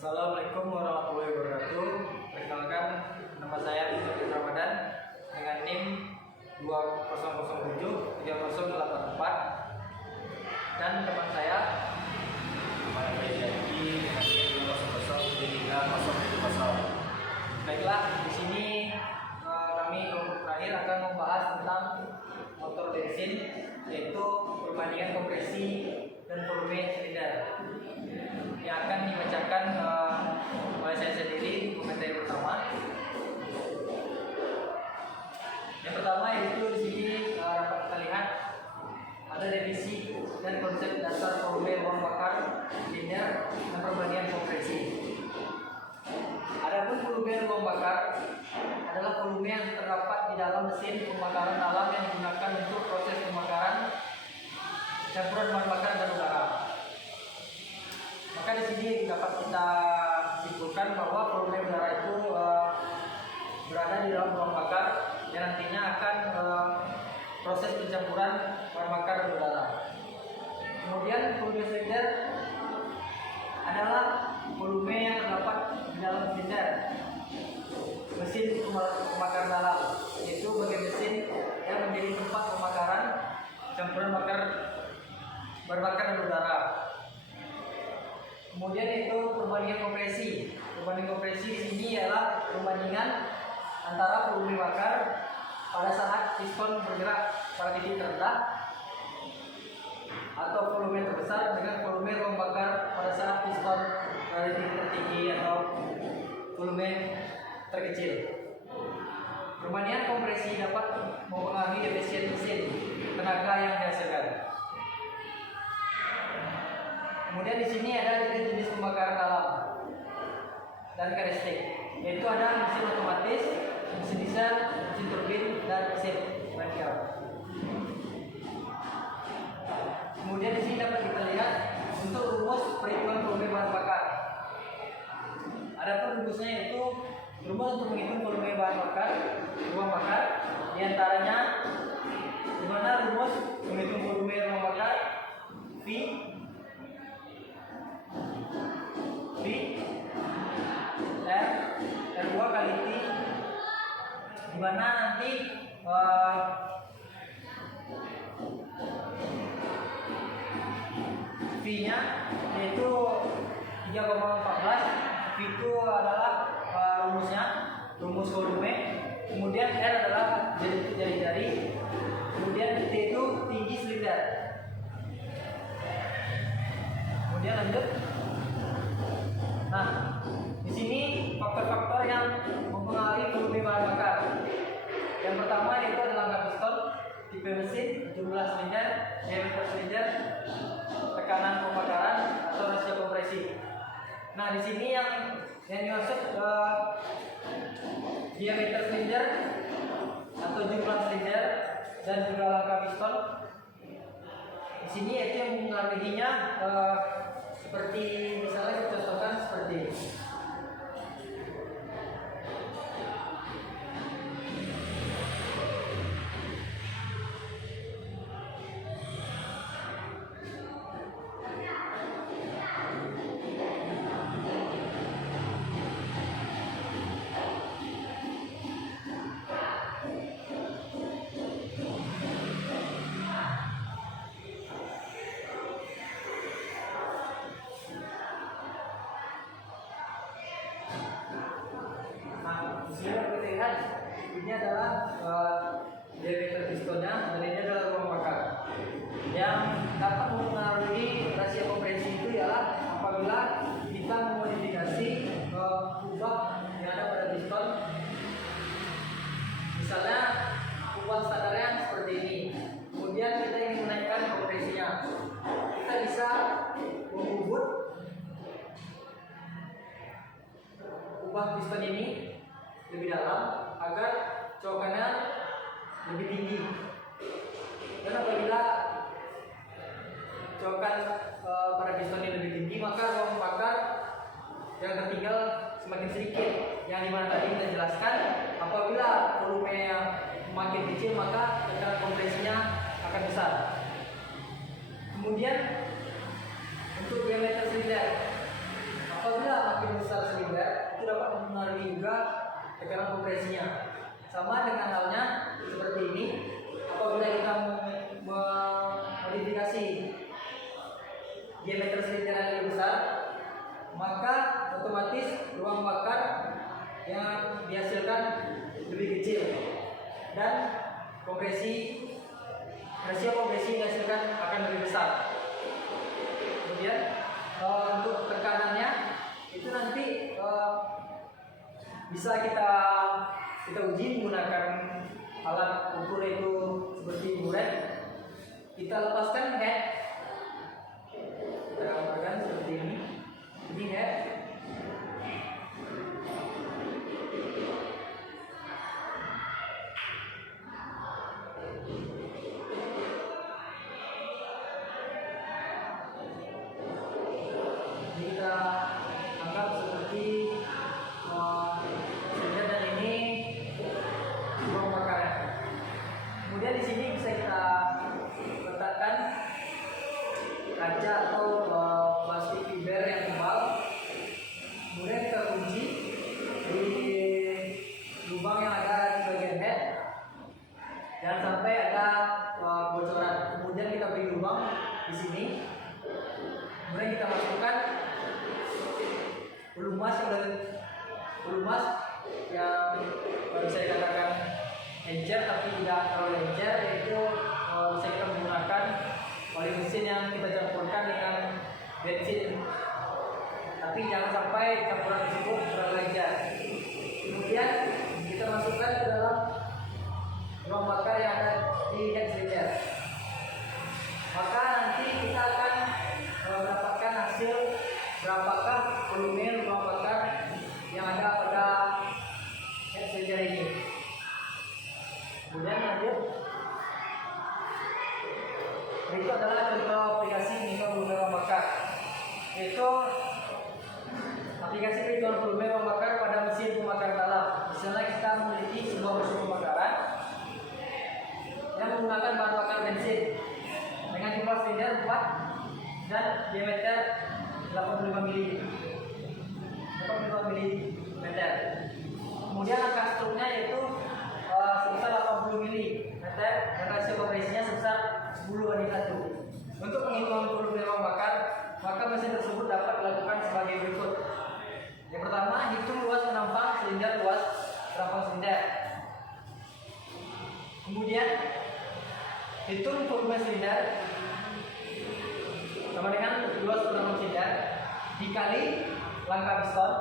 Assalamualaikum warahmatullahi wabarakatuh. Perkenalkan, nama saya Rizky Ramadan dengan NIM 2007 3084 dan teman saya dengan NIM 00 Baiklah, di sini kami kelompok terakhir akan membahas tentang motor bensin, yaitu perbandingan kompresi dan volume silinder yang akan dibacakan oleh saya sendiri di materi pertama. Yang pertama yaitu di sini dapat kita lihat ada definisi dan konsep dasar volume bahan bakar silinder dan perbandingan kompresi. Adapun volume bahan bakar adalah volume yang terdapat di dalam mesin pembakaran dalam yang digunakan untuk proses pembakaran campuran bahan bakar dan udara. Maka di sini dapat kita simpulkan bahwa volume udara itu berada di dalam ruang bakar yang nantinya akan proses pencampuran bahan bakar dan udara. Kemudian volume silinder adalah volume yang terdapat di dalam silinder mesin pembakaran dalam, yaitu bagian mesin yang menjadi tempat pembakaran campuran bahan bakar dan udara. Kemudian itu perbandingan kompresi. Perbandingan kompresi di sini ialah perbandingan antara volume bakar pada saat piston bergerak pada titik terendah atau volume terbesar dengan volume ruang bakar pada saat piston berada di titik tertinggi atau volume terkecil. Perbandingan kompresi dapat mempengaruhi efisien mesin, tenaga yang dihasilkan. Kemudian di sini ada jenis pembakaran dalam dan karakteristik, yaitu ada mesin otomatis, mesin diesel, mesin turbin, dan mesin bengkel. Kemudian di sini dapat kita lihat untuk rumus perhitungan volume bahan bakar. Adapun rumusnya yaitu rumus untuk menghitung volume bahan bakar, ruang bakar, diantaranya di mana rumus menghitung volume ruang bakar R2 kali T, di mana nanti V-nya yaitu 3,14. V itu adalah rumusnya, rumus volume. Kemudian R adalah jari-jari. Kemudian T itu tinggi silinder. Kemudian lanjut. Nah, di sini faktor-faktor yang mempengaruhi volume bahan bakar. Yang pertama yaitu adalah angka piston, tipe mesin, jumlah silinder, diameter silinder, tekanan pembakaran atau rasio kompresi. Nah, di sini yang dimaksud diameter silinder atau jumlah silinder dan juga angka piston. Di sini yaitu yang mempengaruhinya seperti misalnya kita contohkan seperti ini. Ini adalah diameter pistonnya dan ini adalah ruang bakar. Yang dapat mempengaruhi rasio kompresi itu ialah apabila kita memodifikasi kubah yang ada pada piston. Misalnya kubah standarnya seperti ini. Kemudian kita ingin menaikkan kompresinya. Kita bisa mengubut kubah piston ini lebih dalam agar cokannya lebih tinggi. Dan apabila cokan pada piston ini lebih tinggi, maka ruang bakar yang tertinggal semakin sedikit. Yang dimana tadi kita jelaskan, apabila volume yang makin kecil maka tekanan kompresinya akan besar. Kemudian untuk diameter silinder, apabila makin dapat mempengaruhi juga tekanan kompresinya. Sama dengan halnya seperti ini, apabila kita memodifikasi diameter silinder yang lebih besar, maka otomatis ruang bakar yang dihasilkan lebih kecil dan rasio kompresi yang dihasilkan akan lebih besar. Kemudian untuk tekanannya itu nanti bisa kita uji menggunakan alat ukur itu seperti buret. Kita lepaskan head, kita gambarkan seperti ini head. Kita anggap seperti silinder dan ini ruang bakar. Kemudian di sini bisa kita letakkan kaca atau plastik fiber yang tebal. Kemudian kita kunci di lubang yang ada di bagian head, jangan sampai ada kebocoran. Kemudian kita beri lubang di sini. Kemudian kita masukkan pelumas yang bisa dikatakan encer tapi tidak terlalu encer, yaitu bisa kita menggunakan oli mesin yang kita campurkan dengan bensin, tapi jangan sampai campuran tersebut terlalu encer. Kemudian kita masukkan ke dalam ruang bakar yang ada di head silinder. Maka nanti kita akan mendapatkan hasil berapakah volume ruang bakar yang ada pada head silinder ini. Kemudian lanjut, berikut adalah contoh aplikasi menghitung volume ruang bakar, yaitu aplikasi perhitungan volume ruang bakar pada mesin pembakaran dalam. Misalnya kita memiliki sebuah mesin pembakaran yang menggunakan bahan bakar bensin dengan jumlah silinder 4 dan diameter 85 mm. Kemudian angka struknya yaitu sebesar 80 mm dan rasio kompresinya sebesar 10:1. Untuk penghitungan volume ruang bakar, maka mesin tersebut dapat dilakukan sebagai berikut. Yang pertama, hitung luas penampang silinder, luas penampang silinder. Kemudian hitung volume silinder sama dengan luas penampang silinder dikali langkah piston.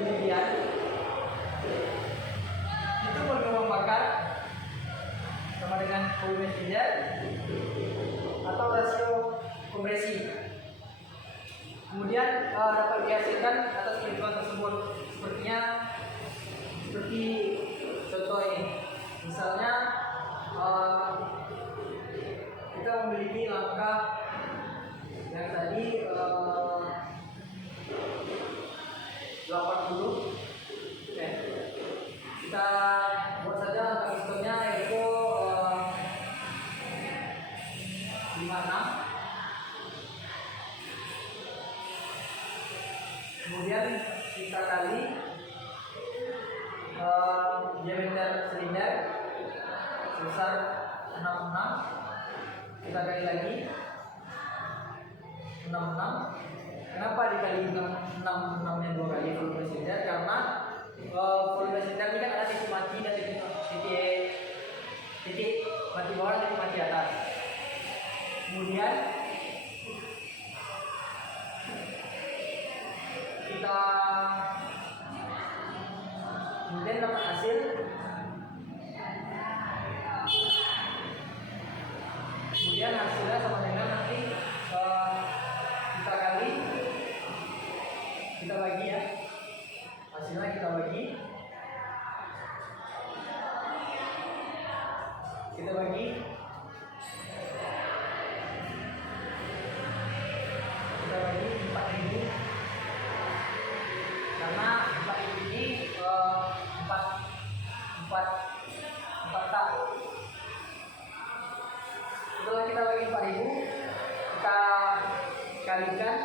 Kemudian hitung volume ruang bakar sama dengan volume silinder atau rasio kompresi. Kemudian dapat dihasilkan atas perhitungan tersebut, seperti contoh ini. Misalnya kita memiliki langkah yang tadi 80. Oke. Kita buat saja langkah pistonnya yaitu 56. Kemudian kita kali diameter silinder sebesar 66. Kita kali lagi 66. Kenapa dikali 66-nya 2 kali volume silinder? Karena volume silinder ini kan ada titik mati dan titik mati bawah dan titik mati atas. Kemudian dapat hasil kemudian hasilnya sama dengan nanti kita kali, kita bagi ya, hasilnya kita bagi kita bagi 4.000, karena 4.000 ini 4 tak. Setelah kita bagi 4.000, kita kalikan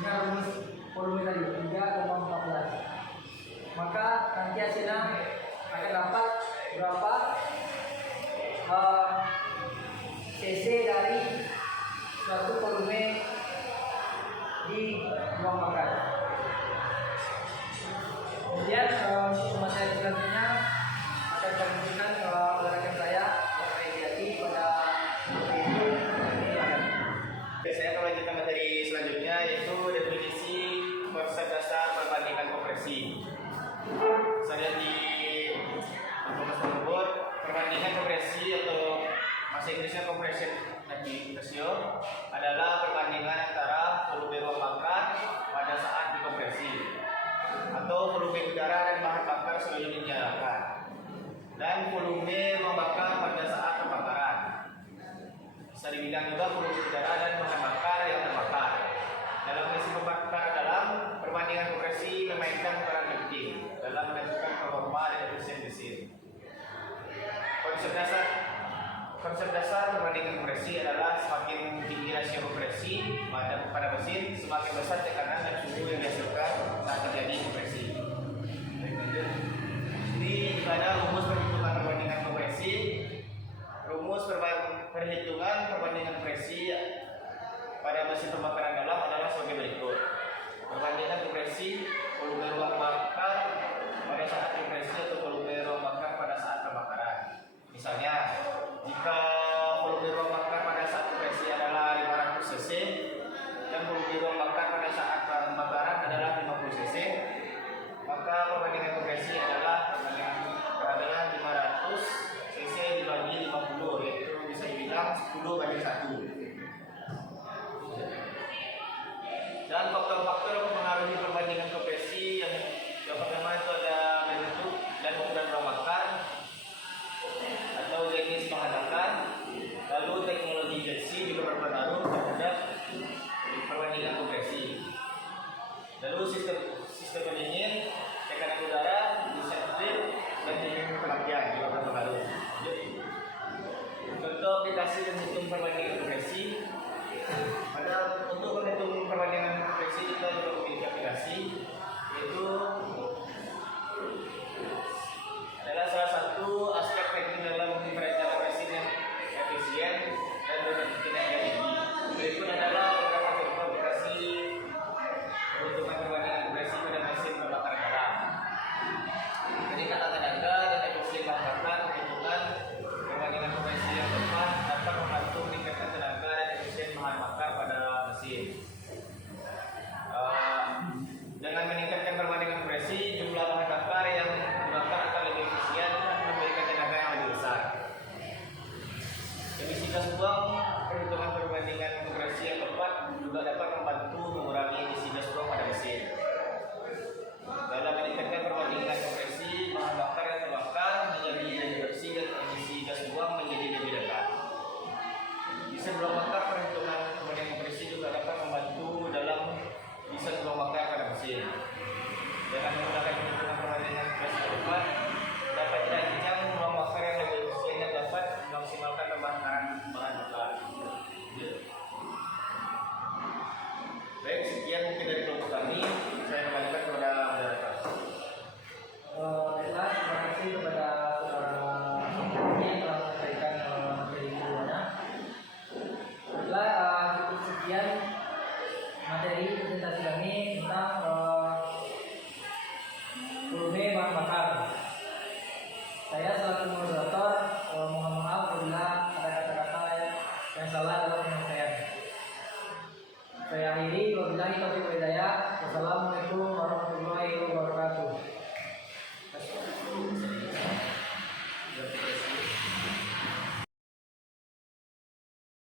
dengan rumus volume tadi 3,14. Maka nanti hasilnya akan dapat berapa cc dari suatu volume di ruang bakar. Kemudian materi selanjutnya akan ditunjukkan oleh rekan saya yang Rediati pada video ini. Saya akan lanjutkan materi selanjutnya, yaitu definisi konsep dasar perbandingan kompresi. Saya di nomor perbandingan kompresi atau bahasa Inggrisnya compression ratio adalah perbandingan antara volume ruang bakar pada saat dikompresi atau volume udara dan bahan bakar sebelum dinyalakan dan volume ruang bakar pada saat pembakaran. Bisa dibilang juga volume udara dan bahan bakar yang terbakar. Dalam prinsip pembakar dalam perbandingan kompresi memainkan peran penting dalam menentukan performa dan efisiensi mesin. Konsep dasar perbandingan kompresi adalah semakin tinggi rasio kompresi pada mesin, semakin besar tekanan dan suhu yang dihasilkan saat terjadi kompresi. Ini pada rumus perhitungan perbandingan kompresi. Rumus perhitungan perbandingan kompresi pada mesin pembakaran dalam adalah sebagai berikut. Perbandingan kompresi volume ruang bakar pada saat kompresi atau volume ruang bakar pada saat pembakaran. Misalnya, jika volume ruang bakar pada saat kompresi adalah 500 cc dan volume ruang bakar pada saat pembakaran adalah 50 cc, maka perbandingan kompresi adalah 500 cc dibagi 50, yaitu bisa dibilang 10/1. Dan faktor-faktor yang mempengaruhi perbandingan kompresi yang pertama itu ada bentuk dan ukuran ruang bakar atau jenis bahan bakar, lalu teknologi injeksi juga berpengaruh terhadap perbandingan kompresi, lalu sistem pendingin, tekanan udara, desain strip, dan teknik pelakian juga berpengaruh. Contoh aplikasi penghitung perbandingan kompresi. Untuk menghitung perbandingan kompresi kita juga memiliki aplikasi, yaitu adalah salah satu aspek penting dalam perencanaan mesin yang efisien dan berefisiensi energi. Berikut adalah beberapa contoh aplikasi perhitungan perbandingan kompresi pada mesin pembakaran dalam. Peningkatan tenaga dan efisiensi bahan bakar. Perhitungan perbandingan kompresi yang tepat dapat membantu meningkatkan tenaga dan efisiensi bahan bakar pada mesin. Dengan meningkatkan perbandingan kompresi, jumlah bahan bakar yang dibakar akan lebih efisien dan memberikan tenaga yang lebih besar. Emisi gas buang. Perhitungan perbandingan kompresi yang tepat juga dapat membantu mengurangi emisi gas buang pada mesin. Dalam meningkatkan perbandingan kompresi, bahan bakar yang terbakar menjadi lebih bersih dan emisi gas buang menjadi lebih dekat. Desain ruang bakar. Perhitungan perbandingan kompresi juga dapat membantu dalam desain ruang bakar pada mesin. Dengan menggunakan perhitungan perbandingan kompresi yang tepat, dapat dirancang ruang bakar yang lebih efisien dan dapat memaksimalkan pembakaran bahan bakar. Baik, sekian mungkin dari kelompok kami. Saya kembalikan kepada moderator. Baiklah, terima kasih kepada yang telah memberikan materi keduanya. Baiklah, cukup sekian materi presentasi kami tentang volume bahan bakar. Saya selaku moderator mohon maaf apabila ada kata-kata yang salah dalam penyampaian. Saya akhiri, wabillahi taufiq wal hidayah. Wassalamualaikum warahmatullahi wabarakatuh.